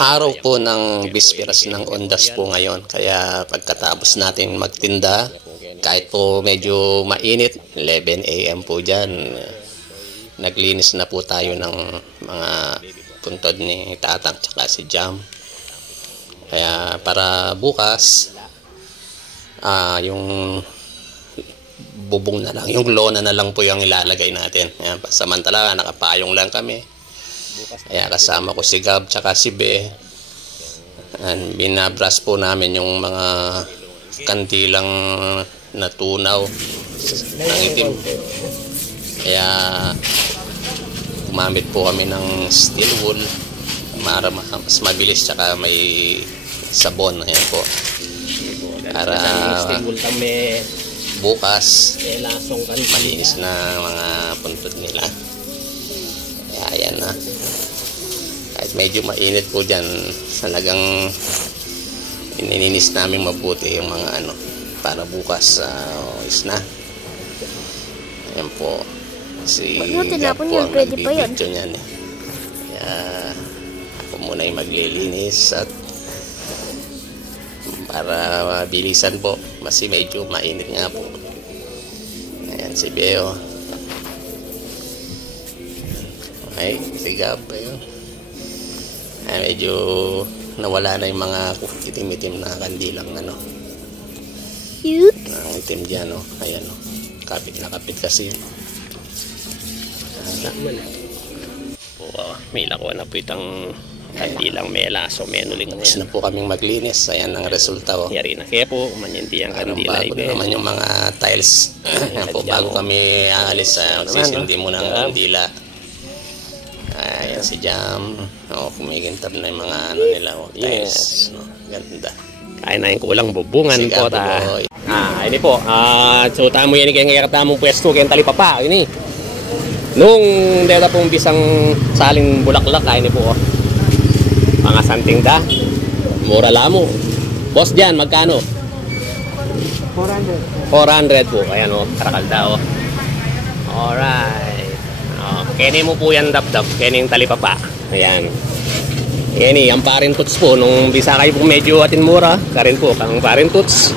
Araw po ng bisperas ng Ondas po ngayon. Kaya pagkatapos natin magtinda, kahit po medyo mainit, 11 AM po dyan, naglinis na po tayo ng mga puntod ni Tatang tsaka si Jam. Kaya para bukas, yung bubong na lang, yung lona na lang po yung ilalagay natin. Yan, samantala nakapayong lang kami. Kaya kasama ko si Gab tsaka si Be. And binabras po namin yung mga kantilang natunaw ng itim. Kaya gumamit po kami ng steel wool para mas mabilis tsaka may sabon. Ayan po. Para bukas malinis na mga puntod nila. Kaya ayan na. Kahit medyo mainit po dyan, talagang inininis namin mabuti yung mga para bukas is na. Ayan po. Si Gab po ang nagbibidyo niyan eh. Kaya ako muna yung maglilinis at para mabilisan po kasi medyo mainit nga po. Ayan si Beo. Okay, si Gab ayun. Ay, medyo nawala na yung mga itim-itim na kandilang cute. Ang itim dyan ayan kapit na kapit kasi. May lako na po itang kandilang melaso menuling. Tapos na po kaming maglinis. Ayan ang resulta yari na kaya po manyindi ang kandila. Bago naman yung mga tiles. Ayan po bago kami aalis. Sisindi muna ang kandila. Ayan si Jam. Kumikintab na yung mga nila tiles. Ganda. Kaya na yung kulang bubungan si po ta. Ini po. So tamo yan kaya katamong pwesto kaya talipapa. Ini. Nung dito pong bisang saling bulaklak. Ini po. Mga santingda. Mura lamo. Boss dyan, magkano? 400. 400 po. Ayan karakalda Alright. Kaya mo po yan dap-dap. Kaya yung talipapa. Ayan. Yan ang parintuts po. Nung bisa kayo po medyo atin mura. Karin po kang parintuts.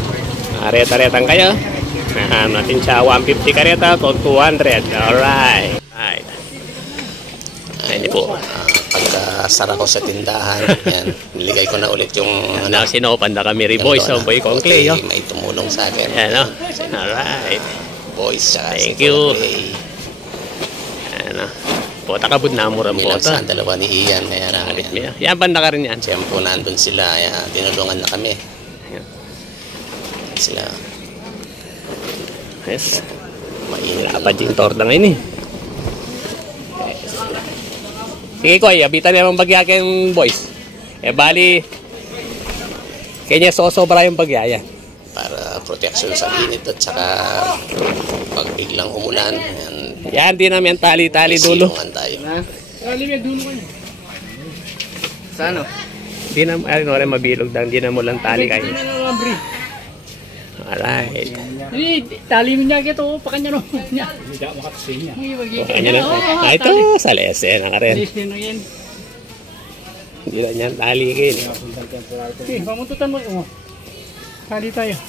Areta-retang kayo. Natin siya 150 kareta to 200. Alright. Ayan po. Pagkasara ko sa tindahan. Yan. Niligay ko na ulit yung sinopan na kami boys. So boy kong clay. May tumulong sa akin. Ayan Alright. Boys. Thank you. Po takabud na muram po ta. Dalawa ni Ian kaya namin. Yan banda ka rin yan. Siyempre po nandun sila. Kaya tinulungan na kami. Sila. Yes. Mainit. Lapad yung torda ngayon Sige ko abitan naman bagya kayong boys. Bali kanya sosobra yung bagya yan. Para protection sa init at saka pag biglang umulan. Yan din namin tali-tali dulo. Tali may dulo kayo. Sa ano? Di na mabilog lang. Di na mo lang tali kayo. Alright. Tali mo niya ito. Pakanya no. Hindi makapsin niya. Ito sa lesen na rin. Lesen na yan. Hindi na yan tali kayo. Pamuntutan mo. Tali tayo.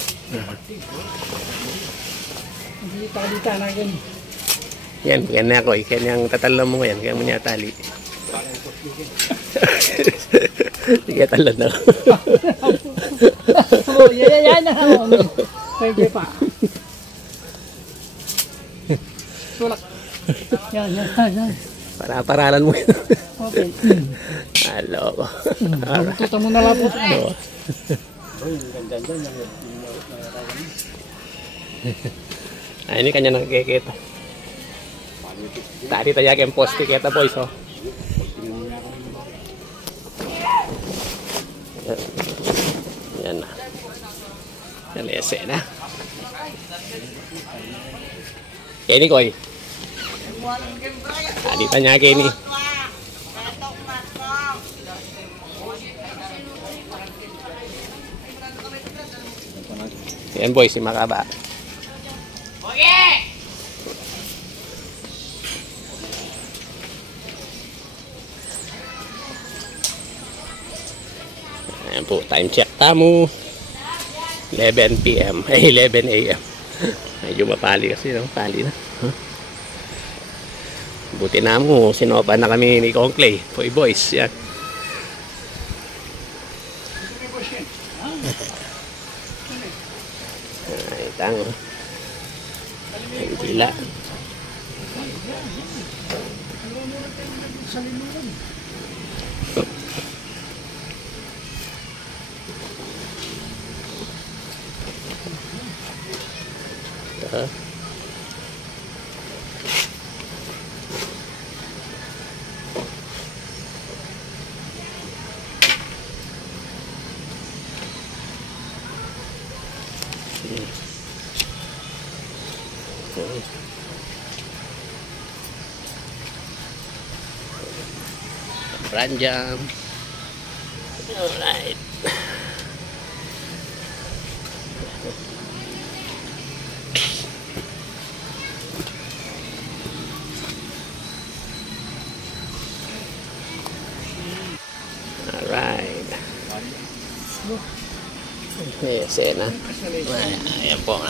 Tali tayo na yan. Yan, kaya ako kaya yung tatalam mo ngayon, kaya mo niya tali. Sige, talan na. Yan na. Pwede pa. Tulak. Yan. Paralan mo yun. Okay. Halo ko. Mabututan mo na labot. Ini kanya nakikita. Tadi tayo yung poste kita boys Yan na. Yan ese na. Ini koy. Tadi tanya kayak ini. Yan boys si Makaba. Okay. Ayan po, time check tamo. 11 p.m. 11 a.m. Medyo mapali kasi, no? Pali na. Huh? Buti na mo, sinopa na kami ni Kong Clay. Boy boys, yan. Ay, tango. Ay, tila. Ranjam. Alright. Alright. Yes, na. Ayan po,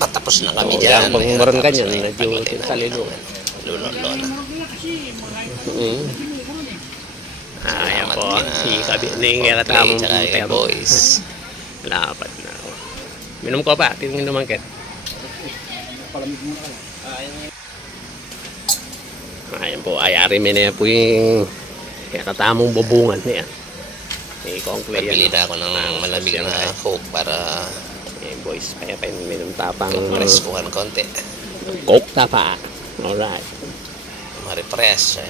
patapos na kami dyan. Pag meron ka nyan, medyo salilo. Lulolo na. Ayan po, nangingilatamong pero boys. Lapat na. Minum ko pa, tingin naman ket. Ayan po, ayari mo na po yung katamong bubungan niya. Pabili na ako ng malamig na Coke para boys, kaya pa yung minum tapang reskuhan konti. Coke tapa. Alright. Ma-refresh.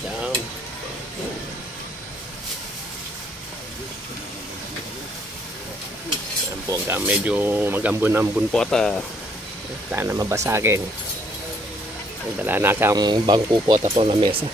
Down. Ayan po, medyo magambon-ambon po ata. Sana mabasagin. Dala na kang bangko po ata po na mesa.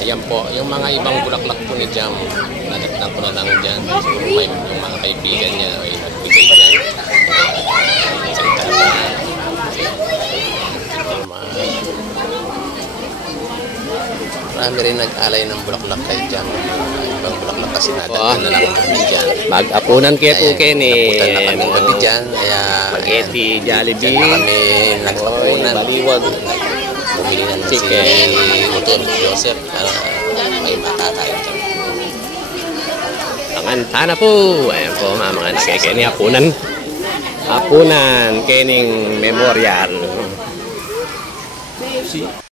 Ayan po, yung mga ibang bulaklak po ni Jam, nadagdag ko na lang dyan. May yung mga kaibigan niya ay nagbigay dyan. Marami rin nag-alay ng bulaklak kay Jam. Ibang bulaklak kasi nadagdag na lang kami dyan. Mag-apunan kayo po Kenny. Naputan na kami gabi dyan. Spaghetti, Jollibee. Kaya kami nag-apunan. Baliwag. Bumili ng chicken, Utol, Joseph, para may makakain dyan. Angantana po. Ayan po mga nagkikini hapunan. Hapunan, Kening Memorial.